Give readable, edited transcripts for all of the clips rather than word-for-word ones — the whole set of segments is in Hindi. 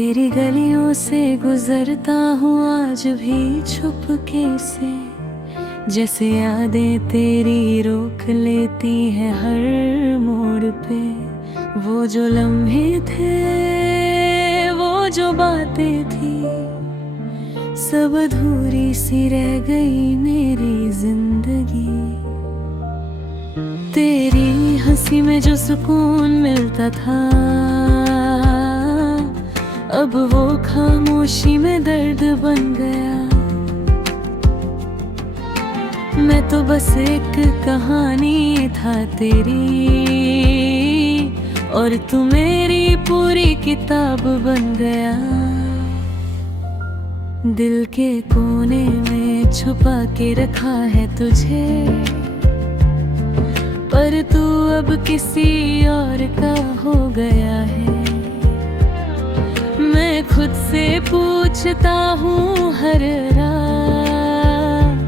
तेरी गलियों से गुजरता हूँ आज भी छुपके से, जैसे यादें तेरी रोक लेती है हर मोड़ पे। वो जो लम्हे थे, वो जो बातें थी, सब अधूरी सी रह गई मेरी जिंदगी। तेरी हंसी में जो सुकून मिलता था, अब वो खामोशी में दर्द बन गया। मैं तो बस एक कहानी था तेरी, और तू मेरी पूरी किताब बन गया। दिल के कोने में छुपा के रखा है तुझे, पर तू अब किसी और का हो गया है। मैं खुद से पूछता हूँ हर रात,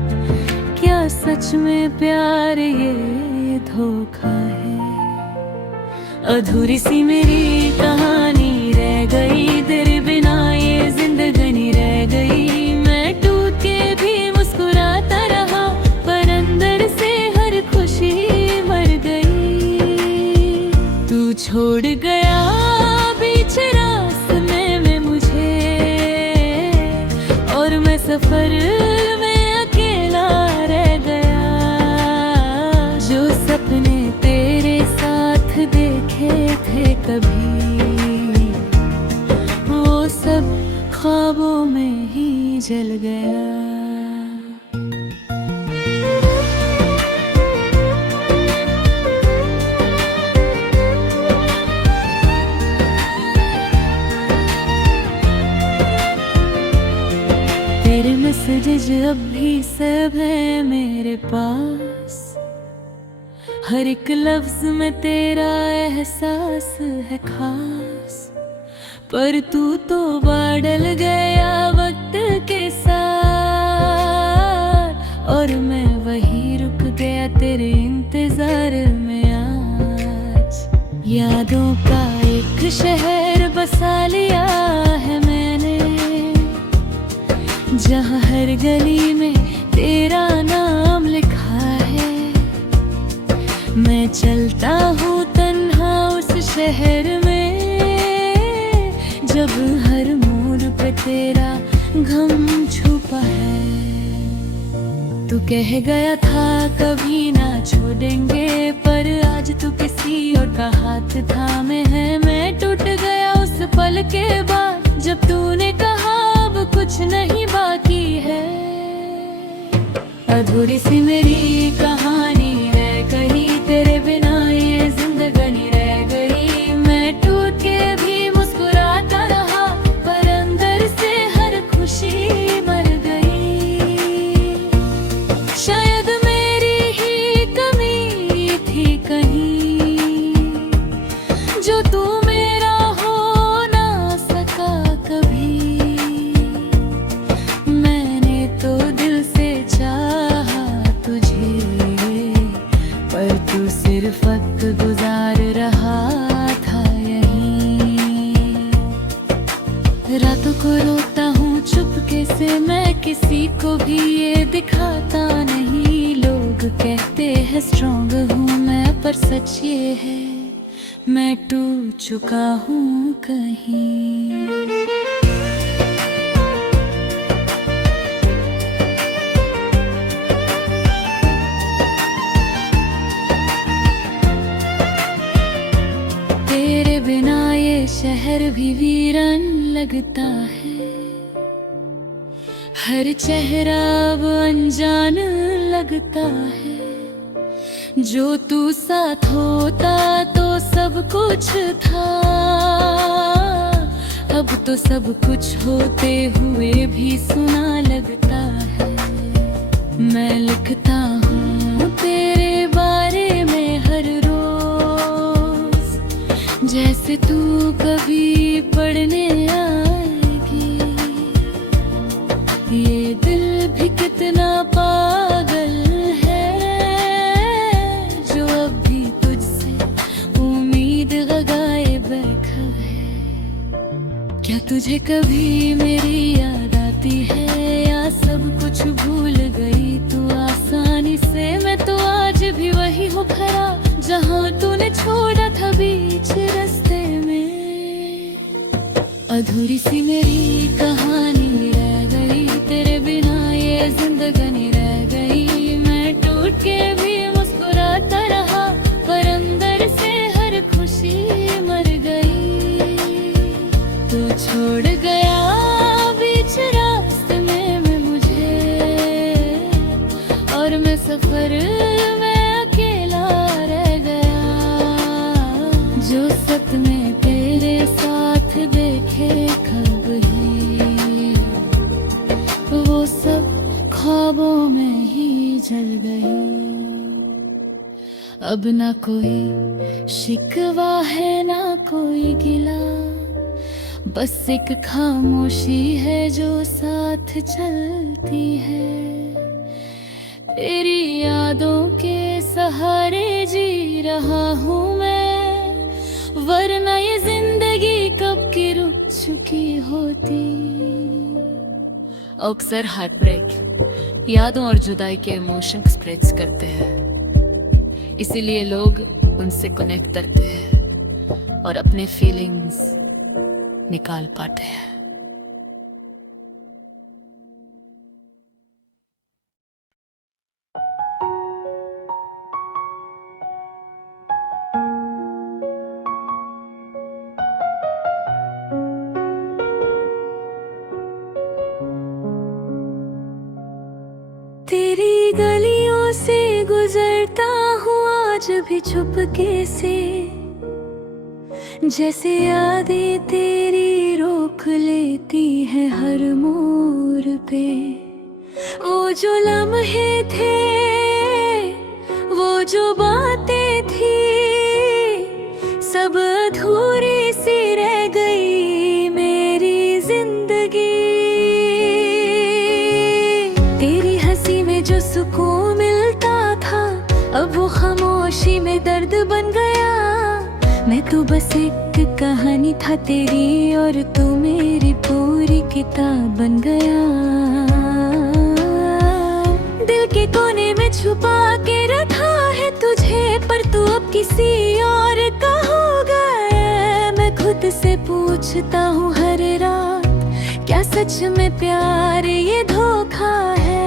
क्या सच में प्यार ये धोखा है? अधूरी सी मेरी कहानी रह गई, तेरे बिना ये जिंदगानी रह गई। मैं टूट के भी मुस्कुराता रहा, पर अंदर से हर खुशी मर गई। तू छोड़ गया बीच रास्ते में मुझे, और मैं सफर में अकेला रह गया। जो सपने तेरे साथ देखे थे कभी, वो सब ख्वाबों में ही जल गया। तेरे मैसेजेस अब भी सब है मेरे पास, हर एक लफ्ज में तेरा एहसास है खास। पर तू तो बदल गया वक्त के साथ, और मैं वही रुक गया तेरे इंतजार में आज। यादों का एक शहर बसा लिया है मैंने, जहाँ हर गली में तेरा नाम लिखा है। मैं चलता हूँ तन्हा उस शहर में, जब हर मोड़ पे तेरा गम छुपा है। तू कह गया था कभी ना छोड़ेंगे, पर आज तू किसी और का हाथ थामे है। मैं टूट गया उस पल के बाद, जब तूने कहा अब कुछ नहीं बाकी है। अधूरी सी मेरी कहानी रह गई, तेरे बिना ये जिंदगानी रह गई। मैं टूट के भी मुस्कुराता रहा, पर अंदर से हर खुशी मर गई। शायद मेरी ही कमी थी कहीं, जो तू मेरा हो ना सका कभी। मैंने तो दिल से चाहा तुझे, पर तू सिर्फ वक्त गुजार रहा था यहीं। रातों को रोता हूँ चुपके से, मैं किसी को भी ये दिखाता नहीं। लोग कहते हैं स्ट्रॉन्ग हूँ मैं, पर सच ये है मैं टूट चुका हूँ कहीं। तेरे बिना ये शहर भी वीरान लगता है, हर चेहरा अब अनजान लगता है। जो तू साथ होता तो सब कुछ था, अब तो सब कुछ होते हुए भी सुना लगता है। मैं लिखता हूँ तेरे बारे में हर रोज, जैसे तू कभी पढ़ने आएगी। ये दिल भी कितना पागल है, जो अब भी तुझसे उम्मीद लगाए बैठा है। क्या तू तुझे कभी मेरी याद आती है या सब कुछ भूल गई तू आसानी से? मैं तो आज भी वही हूँ खड़ा जहाँ तूने छोड़ा था बीच रास्ते में। अधूरी सी मेरी कहानी रह गई, तेरे बिना ये जिंदगानी रह गई। मैं टूट के भी मुस्कुराता रहा पर अंदर से हर खुशी मर गई। तू छोड़ गया बीच रास्ते में मुझे, और मैं सफर में अकेला रह गया। जो सपने तेरे साथ देखे कब ही, वो सब ख्वाबों में ही जल गई। अब ना कोई शिकवा है ना कोई गिला, बस एक खामोशी है जो साथ चलती है। तेरी यादों के सहारे जी रहा हूँ मैं, वरना ये जिंदगी कब की रुक चुकी होती। अक्सर हार्ट ब्रेक यादों और जुदाई के इमोशन एक्सप्रेस करते हैं, इसीलिए लोग उनसे कनेक्ट करते हैं और अपने फीलिंग्स निकाल पाते हैं। तेरी गलियों से गुजरता हूँ आज भी चुपके से, जैसे यादें तेरी रोक लेती है हर मोड़ पे। वो जो लम्हे थे, वो जो बातें थी, सब अधूरी सी रह गई मेरी जिंदगी। तेरी हंसी में जो सुकून मिलता था, अब वो खामोशी में दर्द बन गया। मैं तो बस एक कहानी था तेरी, और तू मेरी पूरी किताब बन गया। दिल के कोने में छुपा के रखा है तुझे, पर तू अब किसी और का हो गया। मैं खुद से पूछता हूँ हर रात, क्या सच में प्यार ये धोखा है?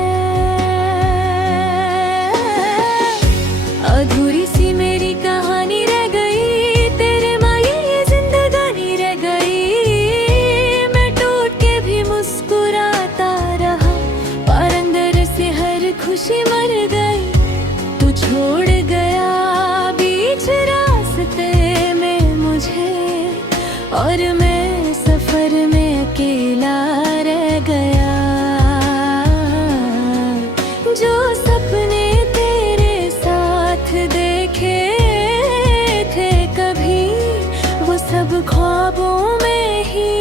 अधूरी सी मेरी कहानी रह गई, तेरे माये ये जिंदगानी रह गई। मैं टूट के भी मुस्कुराता रहा पर अंदर से हर खुशी मर गई। तू छोड़ गया बीच रास्ते में मुझे, और मैं सफर में अकेला रह गया। जो सपने तेरे साथ देखे थे कभी, वो सब ख्वाबों में ही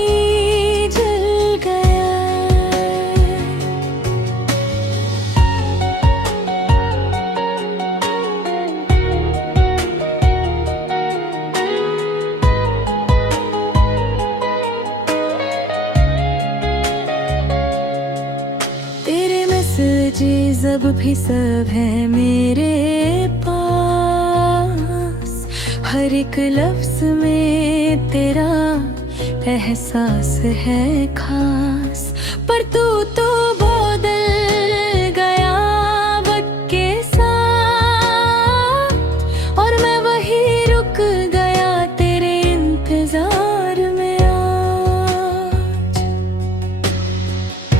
जल गया। तेरे मैसेजेस अब भी सब है मेरे पास, हर एक लफ्ज में तेरा एहसास है खास। पर तू तो बदल गया वक्त के साथ, और मैं वही रुक गया तेरे इंतजार में आज।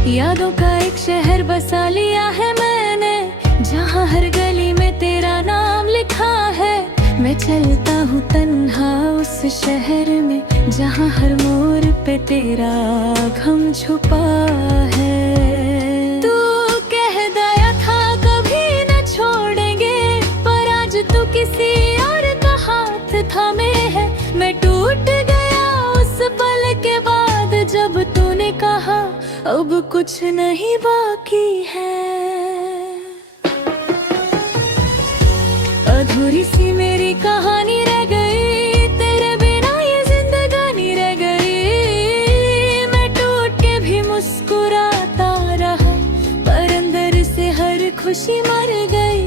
यादों का एक शहर बसा लिया है मैंने, जहाँ हर गली में तेरा नाम लिखा है। मैं चलता हूँ तन्हा उस शहर में, जहाँ हर मोड़ पे तेरा गम छुपा है। तू कह दिया था कभी न छोड़ेंगे, पर आज तू किसी और का हाथ थामे है। मैं टूट गया उस पल के बाद, जब तूने कहा अब कुछ नहीं बाकी है। अधूरी सी मेरी कहानी रह गई, तेरे बिना ये जिंदगानी रह गई। मुस्कुराता रहा, पर अंदर से हर खुशी मर गई।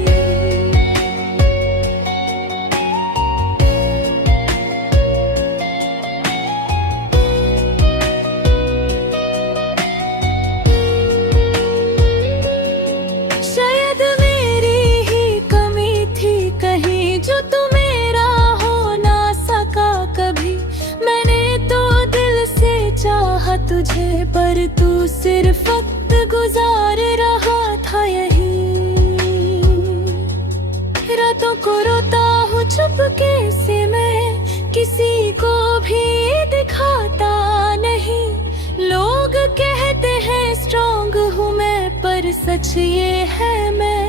शायद मेरी ही कमी थी कहीं, जो तू मेरा हो ना सका कभी। मैंने तो दिल से चाहा तुझे, पर तू सिर्फ वक्त गुजार रहा था यही। रातों को रोता हूँ चुपके से मैं, किसी को भी दिखाता नहीं। लोग कहते हैं स्ट्रॉन्ग हूँ मैं, पर सच ये है मैं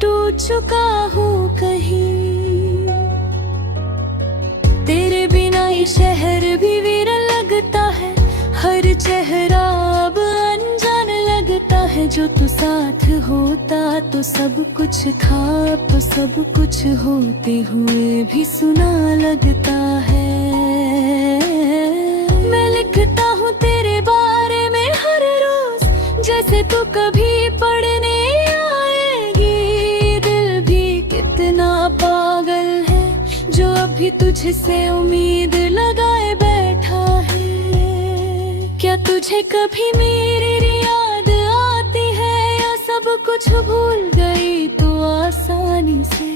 टूट चुका हूँ कहीं। तेरे बिना ये शहर भी वीरान लगता है, हर चेहरा अब अनजान लगता है। जो तू साथ होता तो सब कुछ था, तो सब कुछ होते हुए भी सुना लगता है। मैं लिखता हूँ तेरे बारे में हर रोज, जैसे तू कभी पढ़ने आएगी। दिल भी कितना पागल है, जो अभी तुझसे उम्मीद लगाए बैठा है। क्या तुझे कभी मेरी याद आती है, या सब कुछ भूल गई तू आसानी से?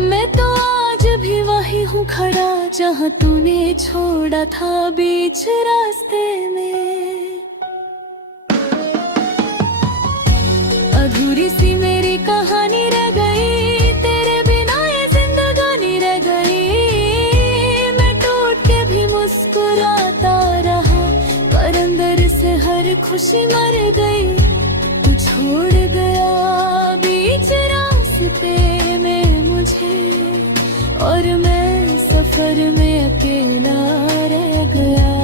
मैं तो आज भी वही हूँ खड़ा, जहाँ तूने छोड़ा था बीच रास्ते में। अधूरी सी मेरी कहानी रह गई, तेरे बिना ये जिंदगानी रह गई। मैं टूट के भी मुस्कुराता रहा, पर अंदर से हर खुशी मर गई। तू छोड़ गया बीच रास्ते में मुझे, और मैं सफर में अकेला रह गया।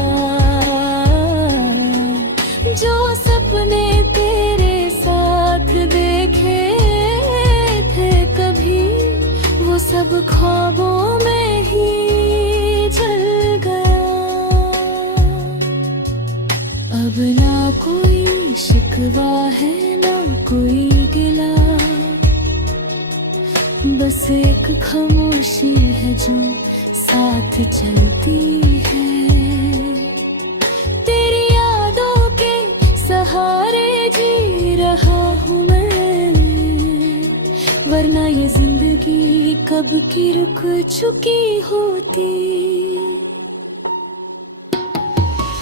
जो सपने तेरे साथ देखे थे कभी, वो सब ख्वाबों में ही जल गया। अब ना कोई शिकवा है ना कोई गिला, बस एक खामोशी है जो साथ चलती है। तेरी यादों के सहारे जी रहा हूँ मैं, वरना ये जिंदगी कब की रुक चुकी होती।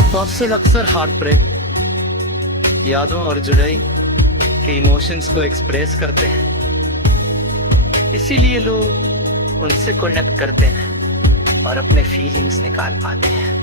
तो अक्सर अक्सर हार्ट ब्रेक यादों और जुदाई के इमोशंस को एक्सप्रेस करते हैं, इसीलिए लोग उनसे कनेक्ट करते हैं और अपने फीलिंग्स निकाल पाते हैं।